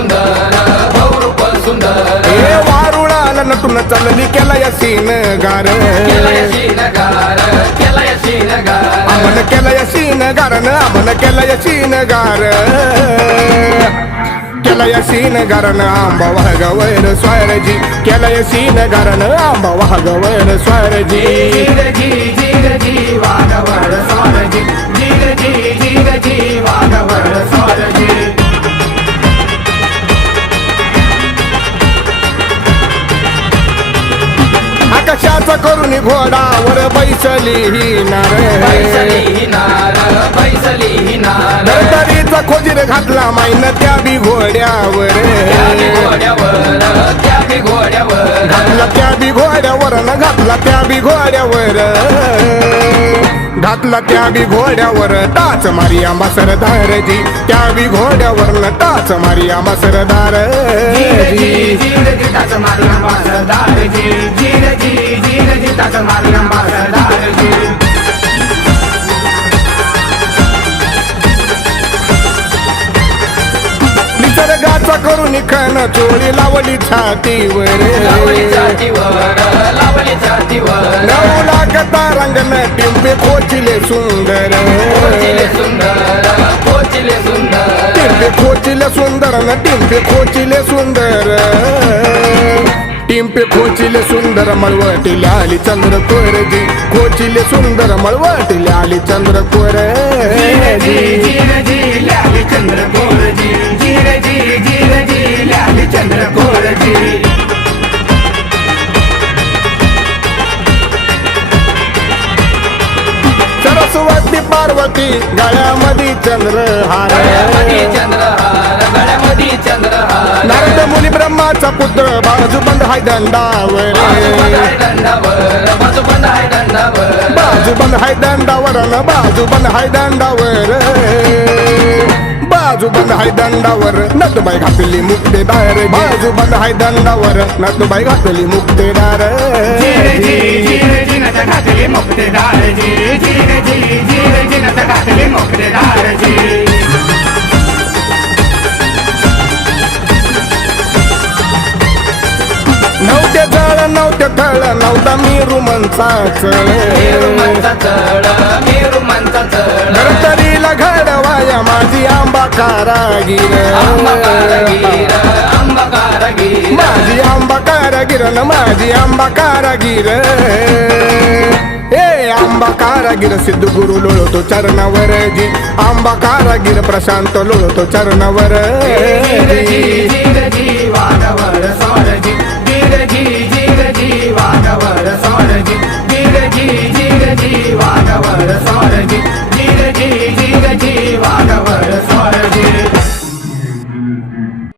सुंदर बहुरूप सुंदर हे वारुळाला नटून चालली केला या सीन गार शिनगार केलंय शिनगार आमन केला या सीन गारन आमन केला या सीन गार. केला या सीन गारन आंबा वाघवैर स्वारजी. केला या सीन गारन आंबा वाघवैर स्वारजी. स्वारजी. करून घोडावर बैसली ही नार दरदरीचा खोजीर घातला माईन त्या बी घोड्यावर. घातला त्या बी घोड्यावर न घातला त्या बी घोड्यावर. घातला त्या बी घोड्यावर टाच मारी आंबा सरदारजी त्या बी घोड्यावर न टाच मारी आंबा सरदार जीरजी ताच मारी आंबा सरदारजी निसर्गाचा करून खण चोळी लावली छातीवर. नऊ लाख तारांगण टिंबे खोचिले सुंदर. पोचिले सुंदर पोचिले सुंदर. टिंबे खोचिले सुंदर न टिंबे खोचिले सुंदर. टिंपे खोचिले सुंदर मळवटीले आली चंद्र कोरजी. खोचिले सुंदर मळवटीले आली चंद्र लाली चंद्र कोरजी. लाली चंद्र कोरजी. सरस्वती पार्वती गळ्यामध्ये चंद्रहार चंद्रहार नारद मुनी ब्रह्माचा पुत्र बाजू बंद हाय दंडावर बाजूबंद आहे दंडावर बाजूबंद बाजू बंद हाय दंडावर न बाजू बंद हाय दंडावर बाजू बंद हाय दंडावर घातली मुक्तेदार बाजू बंद हाय दंडावर नटबाई घातली मुक्तेदार घातली मुक्तेदारजी घातली मुक्तेदारजी जळ नवते थळ नवता मी रुमनचाच मेरू मनचा चढ मेरू मनचा चढ घरतरीला घडवाया माझी आंबा कारागीर. माझी आंबा कारागीर न माझी आंबा कारागीर. आंबा कारागीर सिद्धू गुरु लोळतो चरणावर जी आंबा कारागीर प्रशांत लोळतो चरणावर